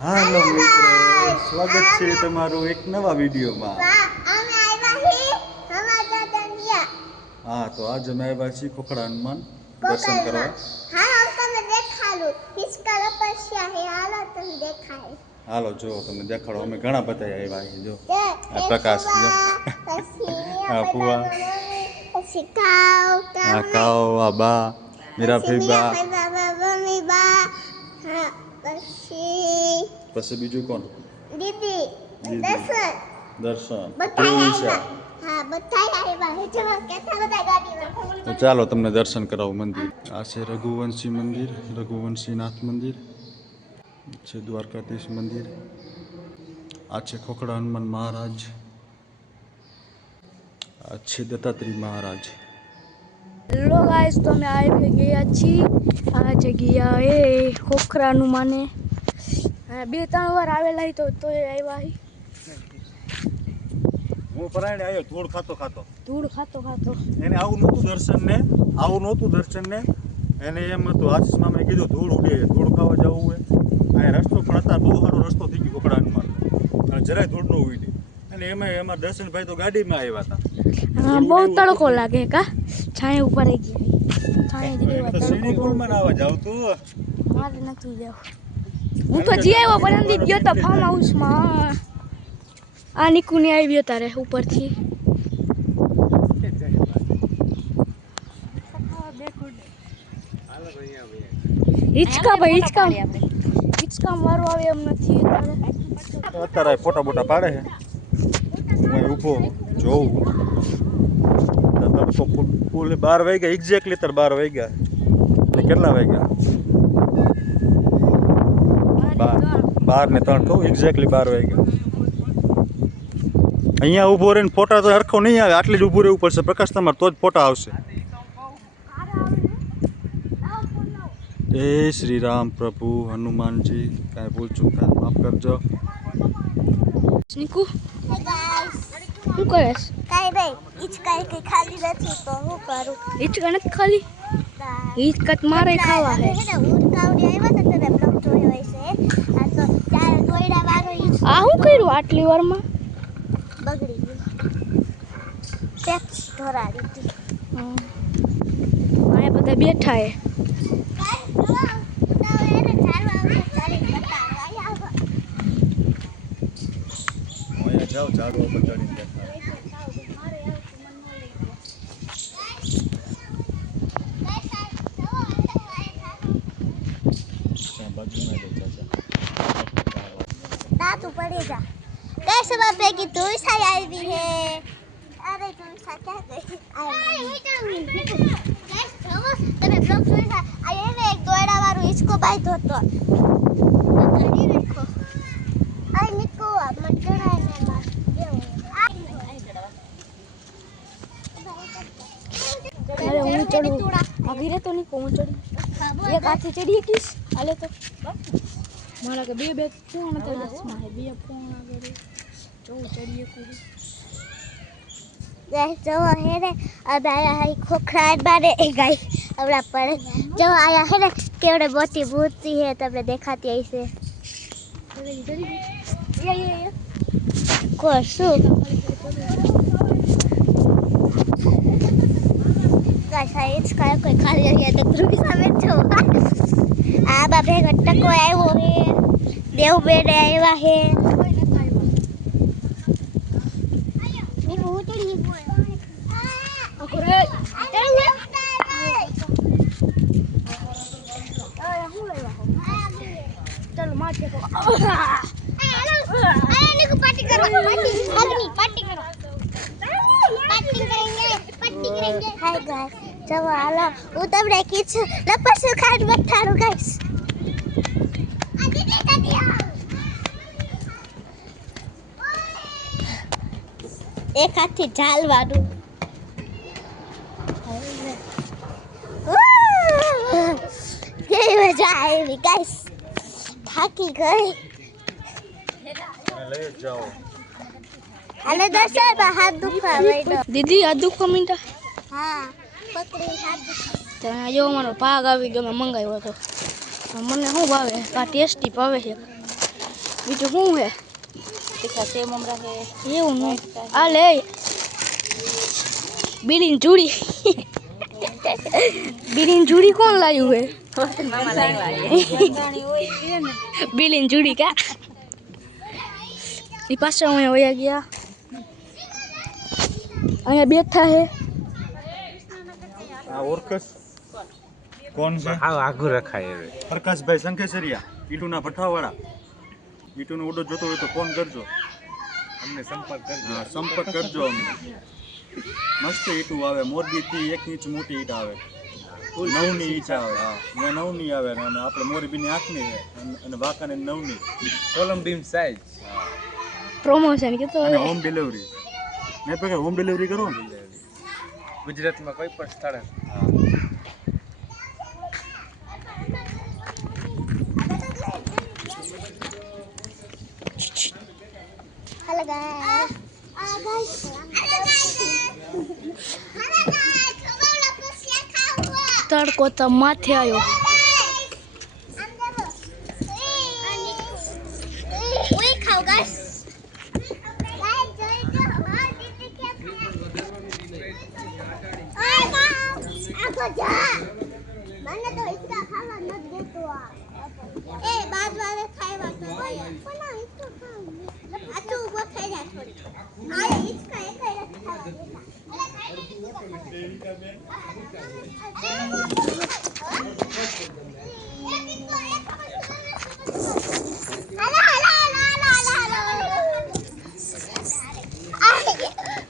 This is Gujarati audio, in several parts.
હાલો મિત્રો, સ્વાગત છે તમારું એક નવા વિડીયોમાં. હા, તો આજે અમે આવ્યા છીએ ખોખરા હનુમાન દર્શન કરવા. હાલો જો તમને દેખાડો, અમે ઘણા બધા આવ્યા છીએ. જો આ પ્રકાશ, જો આ પુવા, આ કાવ, આ બા, મીરાફી બા, પછી બીજું કોણ? દીદી, દર્શન, તો ચાલો તમને દર્શન કરાવું મંદિર. આ છે રઘુવંશી મંદિર, રઘુવંશીનાથ મંદિર છે, દ્વારકાધીશ મંદિર. આ છે ખોખરા હનુમાન મહારાજ, આ છે દત્તાત્રેય મહારાજ. હેલો ગાઈસ, તો અમે આવી ગયા છીએ આ જગ્યાએ ખોખરા હનુમાને. 2-3 વાર આવેલા તો આવ્યા. હું પરાયણે આવ્યો ધૂળ ખાતો ખાતો એને આવું નહોતું દર્શન ને એને એમ હતું આશીષ મામાએ કીધું ધૂળ ઉડે, ધૂળ ખાવા જવું હોય. આ રસ્તો પણ અત્યારે બહુ સારો રસ્તો થઈ ગયો ખોખરા હનુમાન, અને જરાય ધૂળ ન ઉડી. અને એમાં દર્શનભાઈ તો ગાડીમાં આવ્યા હતા. બહુ તડકો લાગે કા છાંય ઉપર આવી ગયા. સ્વિમિંગ પુલમાં આવવા જાવ તું? મારે નથી જવું. હું તો જી આવ્યો પણ અંદર ગયો તો ફાર્મ હાઉસમાં. આ નિકુને આવ્યો તારે ઉપરથી. હિચકા મારો આવે એમ નથી અત્યારે ફોટા બોટા પાડે છે. હું ઊભો જોઉં. તડકો ફૂલ 12 વાગ્યા એક્ઝેક્ટલી. 12 વાગ્યા એટલે કેટલા વાગ્યા? 12:03 કહું, એક્ઝેક્ટલી 12 વાગ્યા. અહીંયા ઊભો રહીને ફોટા તો હરખો નહીં આવે, આટલી જ ઊભું રહેવું પડશે પ્રકાશ તમારે, તો જ ફોટા આવશે. જય શ્રી રામ પ્રભુ હનુમાનજી, કાંઈ ભૂલ ચૂક થાય માફ કરજો. નિકુ શું કરેશ? કાઈ ભાઈ ઈચકા કે ખાલી નથી તો હું કરું? હિચકા નથી ખાલી, હિચકા મારે ખાવા છે. ઉડકાવડી આવ્યા તો તમે બ્લોગ જોયો હશે. આ તો ચાર દોયડા વાળો ઈચકા. આ શું કર્યું આટલી વારમાં? બગડી ગયું, ટેક્સ ધોરાડી હતી. આ બધા બેઠા હે. જાઓ ઝાડવા પર ચડીને બેઠા. તું પડી જા. कैसे बापे की तू सारी आई है? अरे तुम क्या गई? गाइस चलो तने ब्लॉग જોઈ છે. આ એને એક દોયડા વાળું હિચકો બાંધ્યો હતો. ઘડી રાખો. આ નિકો મટડાને માર દેવો. અરે હું ચડું આગી રે તો નિકો હું ચડું. એક હાથે ચડી કીસ હાલે તો મારા કે બે ફોન તો દસમાં હે, 2 ફોન આગળ જો ચડીએ કુડી. गाइस जो है रे अब आया है खोखरा बारे गाइस हमरा पर जो आया है ना केवड़े मोटी मूर्ति है तबने देखाती ऐसे ये कोसु गाइस इट्स का कोई खाली है तो तुम सामने जो आ बाबे गट्टा को आयो है देव बेड़े आया है. चलो मार के पार्टी करो हाय गाइस चलो आला હું તમને કીધું લપસું ખાટ બતાડું ગાઈસ. એક હાથથી ઝાલવાનું. કેવી મજા આવી ગાઈસ, થાકી ગઈ. લઈ જાઓ. હાલે દર્શન હાથ દુખાવે. દીદી આ દુખો મિંટા. હા પકડી હાથ દુખાવે. જો અમારો ભાગ આવી ગયો, મંગાવ્યો હતો. મને શું ભાવે? આ ટેસ્ટી ભાવે છે. બીજું શું હે તીખા સેવ મમરા છે એવું ન આ લે બીડીની ચૂડી બીડીની ચૂડી કોણ લાવ્યું હે મામા લાવ્યા બીડીની ચૂડી કા એ પાછા અહીંયા વયા ગયા અહીંયા બેઠા હે આ ઓરકસ કોણ છે? હાવ આઘું રખાય હવે. પ્રકાશભાઈ સંખેસરિયા, ઈટુના ભઠ્ઠાવાળા. ઈટુનો ઓર્ડર જોતો હોય તો ફોન કરજો. અમને સંપર્ક કરજો. હા, સંપર્ક કરજો અમને. મસ્ત ઈટું આવે, મોરબીથી 1 ઇંચ મોટી ઈટ આવે, 9ની ઈંચ આવે. હા, ત્યાં 9ની આવે અને આપણે મોરબીની 8ની છે અને વાંકાને 9ની. Column beam size. પ્રમોશન કે તો અને હોમ ડિલિવરી. મેં પેલા હોમ ડિલિવરી કરો ને. ગુજરાતમાં કોઈ પણ સ્થળે. Hello guys. તડકો તો માથે આવ્યો We ખાઓ guys. મને તો ઈચ્છા ખાવા નથી દેતો આ એ બાદ વાળે ખાવા તો પણ આ ઈચ્છા ખાવા આ તો ઉભો થઈ જાય થોડી આ ઈચ્છા એક જ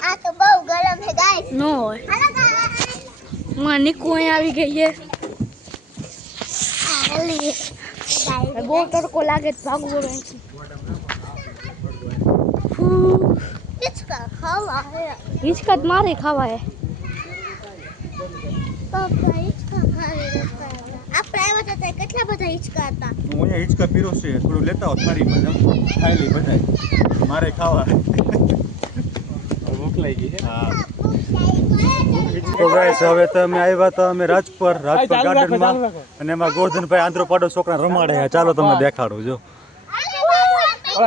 આ તો બહુ ગરમ છે ગાઈસ નો હોય માં નીકુ અહીં આવી ગઈ છે બહુ તડકો લાગે તો ભાગવું પડે ઈચ્છા ખાવા હે હિંચકા જ મારે ખાવા હે પપ્પા ઈચ્છા ખાવી રસ્તા આપણે આવ્યા હતા કેટલા બધા ઈચ્છા હતા હું અહીંયા હિંચકા પીરો છે, થોડું લેતા હોત થાળીમાં જમ ખાઈ લઈ બધાય. મારે ખાવા. મોકલાઈ ગઈ છે. હા. તો ગાઈસ હવે તો અમે આવ્યા હતા અમે રાજપર ગાર્ડનમાં અને એમાં ગોરધનભાઈ આંધ્રોપાડો છોકરા રમાડે છે. ચાલો તમને દેખાડું જો.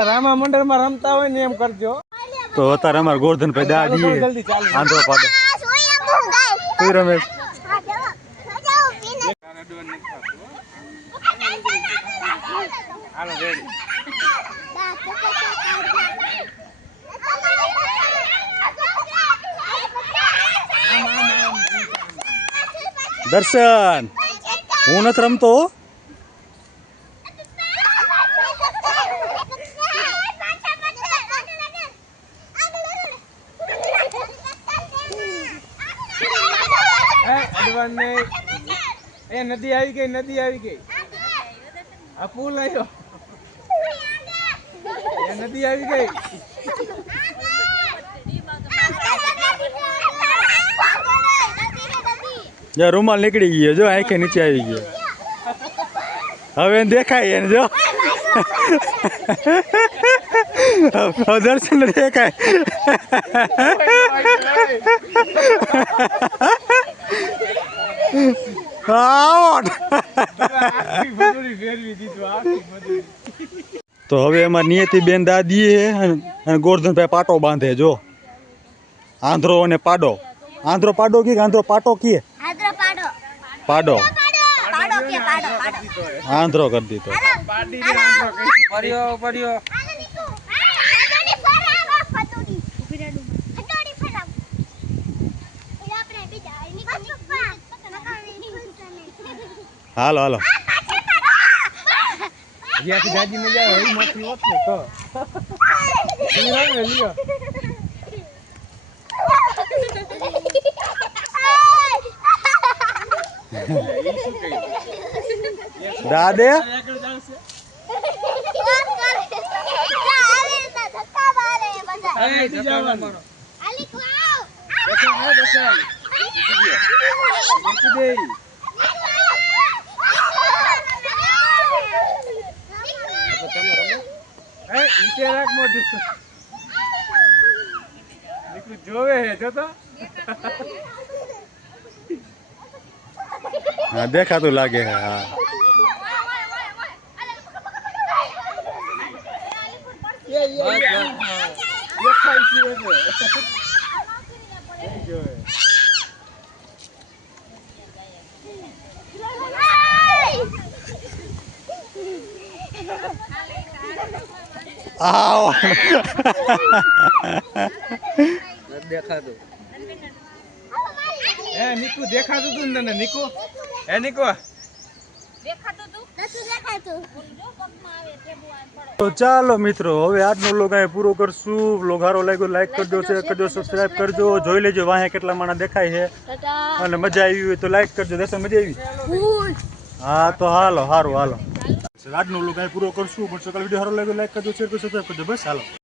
રામા મંડળમાં રમતા હોય ને એમ કરજો. તો અત્યારે અમારે ગોરધનભાઈ દાડીએ જલ્દી ચાલુ. આંધ્રોપાડો. તું રમેશ હાલો રેડી. દર્શન હું નથી રમતો હો. એ નદી આવી ગઈ, નદી આવી ગઈ. આ પુલ આવ્યો. એ નદી આવી ગઈ. જો રૂમાલ નીકળી ગયો, જો આંખે નીચે આવી ગયો. હવે એને દેખાય એને જો. હવે દર્શન ને દેખાય. તો હવે એમાં નિયતિ બેન દાદી હે અને ગોરધનભાઈ પાટો બાંધે જો. આંધ્રો અને પાડો. આંધ્રો પાડો કે આંધ્રો પાટો કે આદરો પાડો પાડો પાડો કે પાડો આંધ્રો કરી દીધો. પડ્યો પડ્યો. આને નીકુ આને ફરાવો ફટોડી ફટોડી ફરાવ એ આપણે બીજા નીકુ હાલો હાલો. જ્યાંથી ગાડી મજા આવે એ માંથી હોત ને તો લ્યો. દાદે જોવે હે જો તો. હા દેખાતું લાગે હે. હા આવ દેખાતું એ નિકુ દેખાતું તું ને તને નિકુ એ નિકુ તો ચાલો મિત્રો હવે આજનો વ્લોગ અહીં પૂરો કરશું. વ્લોગ સારો લાગ્યો લાઈક કરજો, શેર કરજો, સબસ્ક્રાઇબ કરજો. જોઈ લેજો વાહે કેટલા માણસ દેખાય છે ટાટા અને મજા આવી હોય તો લાઈક કરજો. દર્શન મજા આવી? ફૂલ હા તો હાલો સારું હાલો આજનો વ્લોગ અહીં પૂરો કરશું. પણ સકાળ વિડીયો સારો લાગ્યો લાઈક કરજો, શેર કરજો, સબસ્ક્રાઇબ કરજો. બસ હાલો.